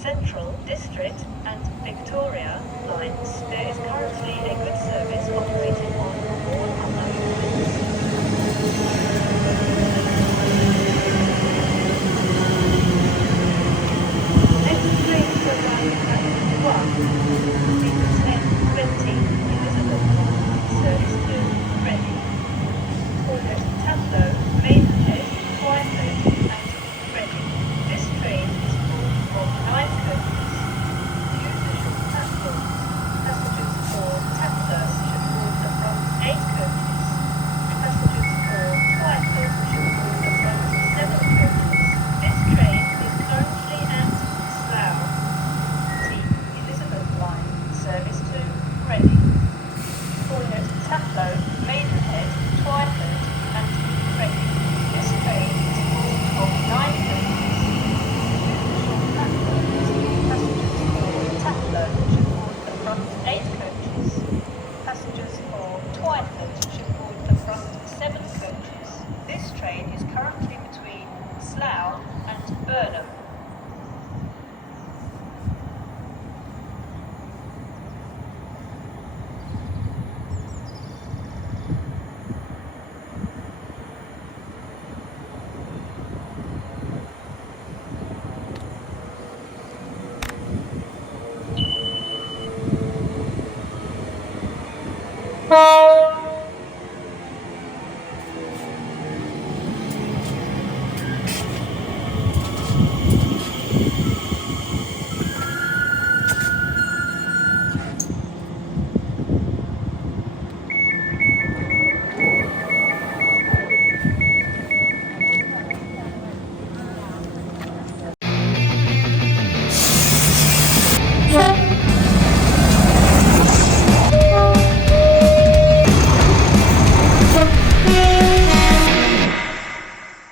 Central, District and Victoria lines, there is currently a good service operating on all other lines. Next train to arrive at 1, is 10:20 Elizabeth line, service to Reading. Toilet Taplow, Maidenhead, Twyford and Reading. This train is full of 9 coaches. Use the short platforms. Passengers for Taplow should board the front 8 coaches. Passengers for Twyford should board the front 7 coaches. This train is currently at Slough, T Elizabeth line, service to Reading. Toilet Taplow, Maidenhead, Twyford and Reading. This train is full of 9 coaches. Use the short platforms. Passengers for Taplow should board the front 8 coaches. Passengers for Twyford should board the front 7 coaches. This train is currently between Slough and Burnham. Yeah.